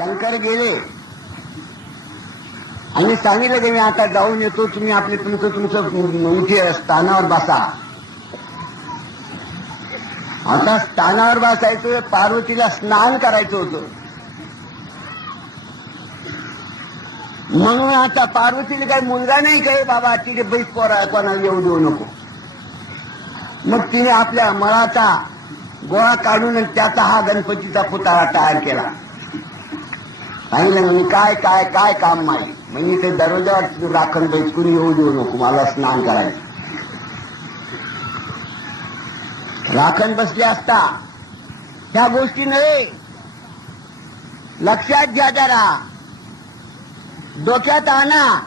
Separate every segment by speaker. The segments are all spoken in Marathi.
Speaker 1: शंकर गेले. आणि सांगितलं की मी आता जाऊन येतो तुम्ही आपले तुमचं तुमचं उठे स्थानावर बसा. आता स्थानावर बसायचं पार्वतीला स्नान करायचं होतं. म्हणून आता पार्वतीला काही मुलगा नाही काय बाबा तिथे बैस पोरा कोणाला येऊ देऊ नको. मग तिने आपल्या मळाचा गोळा काढून त्याचा हा गणपतीचा पुतळा तयार केला. सांगितलं म्हणजे काय काय काय काम माझे म्हणजे ते दरवाजा राखण बैस कुणी येऊ देऊ नको मला स्नान करायचं. राखण बसले असता. ह्या गोष्टी नव्हे. लक्षात घ्या जरा. डोक्यात आणा.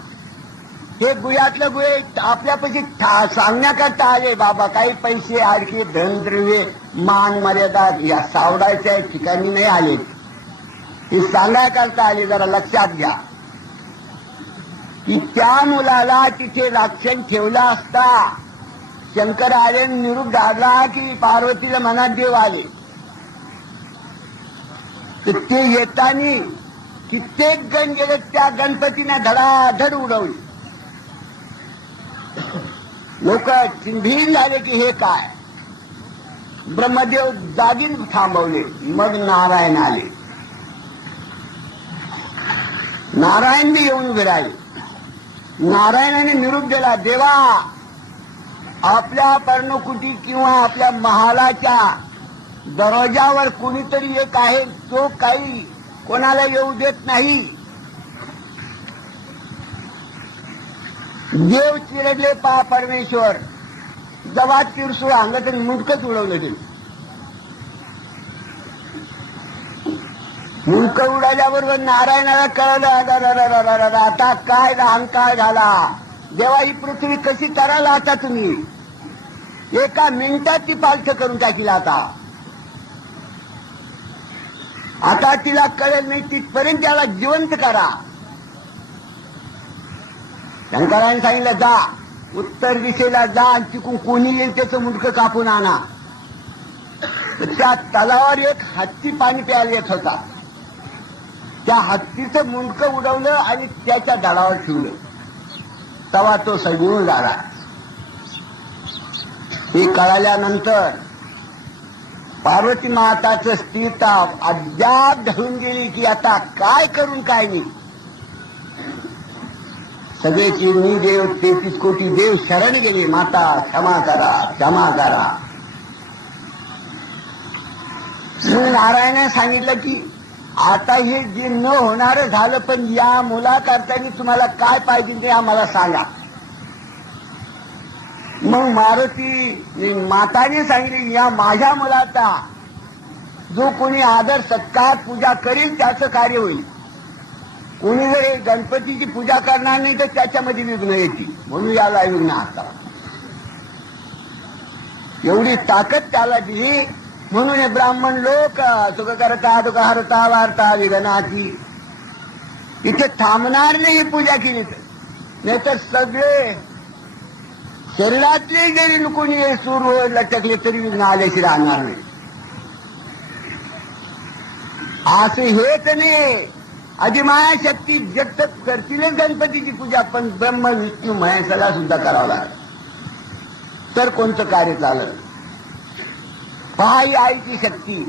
Speaker 1: हे गुयातलं गुहे आपल्यापाशी ठा- सांगण्याकरता आले बाबा काही पैसे आणखी धनद्रव्ये मान मर्यादा या सावडायच्या ठिकाणी नाही आले. ही सांगायकरता आली जरा लक्षात घ्या. की त्या मुलाला तिथे राक्षण ठेवला असता. शंकर आले निरूप दादला की पार्वतीला मनात देव आले. तर ते येतानी कित्येक गण गेले त्या गणपतीने धडाधड उडवली. लोक चिंभीर झाले की हे काय? ब्रह्मदेव जागीच थांबवले मग नारायण आले. नारायण बी येऊन उभे राहिले नारायणाने निरूप दिला देवा आपल्या पर्णकुटी किंवा आपल्या महालाच्या दरवाजावर कुणीतरी एक आहे तो काही कोणाला येऊ देत नाही. देव चिरडले पा परमेश्वर. जवा तिरसू अंग तरी उडवलं ते मुंडक उडाल्याबरोबर नारायणाला कळलं आता काय अहंकार झाला? देवा ही पृथ्वी कशी करायला आता तुम्ही? एका मिनिटात ती पालथ करून टाकील आता. आता तिला कळेल नाही तिथपर्यंत त्याला जिवंत करा. शंकराने सांगितलं जा उत्तर दिशेला जा आणि तिकून कोणी येईल त्याचं मुंडकं कापून आणा. त्या तलावावर एक हत्ती पाणी प्यायला येत होता. त्या हत्तीचं मुंडकं उडवलं आणि त्याच्या दडावर ठेवलं. तवा तो सगळून झाला हे कळाल्यानंतर पार्वती माताच स्थिरताप अद्याप धरून गेली की आता काय करून काय नाही. सगळे चिरणी देव तेहतीस कोटी देव शरण गेले. माता क्षमा करा क्षमा करा. मग नारायण सांगितलं की आता हे जे न होणार झालं पण या मुलाकरतानी तुम्हाला काय पाहिजे ते आम्हाला सांगा. मग मारुती माताने सांगितले या माझ्या मुलाचा जो कोणी आदर सत्कार पूजा करेल त्याचं कार्य होईल. कोणी जर गणपतीची पूजा करणार नाही तर त्याच्यामध्ये विघ्न येतील. म्हणून याला विघ्न असतात एवढी ताकद त्याला दिली. म्हणून हे ब्राह्मण लोक सुख करता दुख हरता वार्ता विघनाची इथे थांबणार नाही ही पूजा केली तर. नाहीतर सगळे शरीरातले जरी कोणी सूर लटकले तरी विघ्न आल्याशी राहणार नाही. असं हेच नाही. अधिमाया शक्ती व्यक्त करतीलच गणपतीची पूजा पण ब्रह्म विष्णू महेशाला सुद्धा करावं लागेल. तर कोणतं कार्य चाललं? पहा ही आईची शक्ती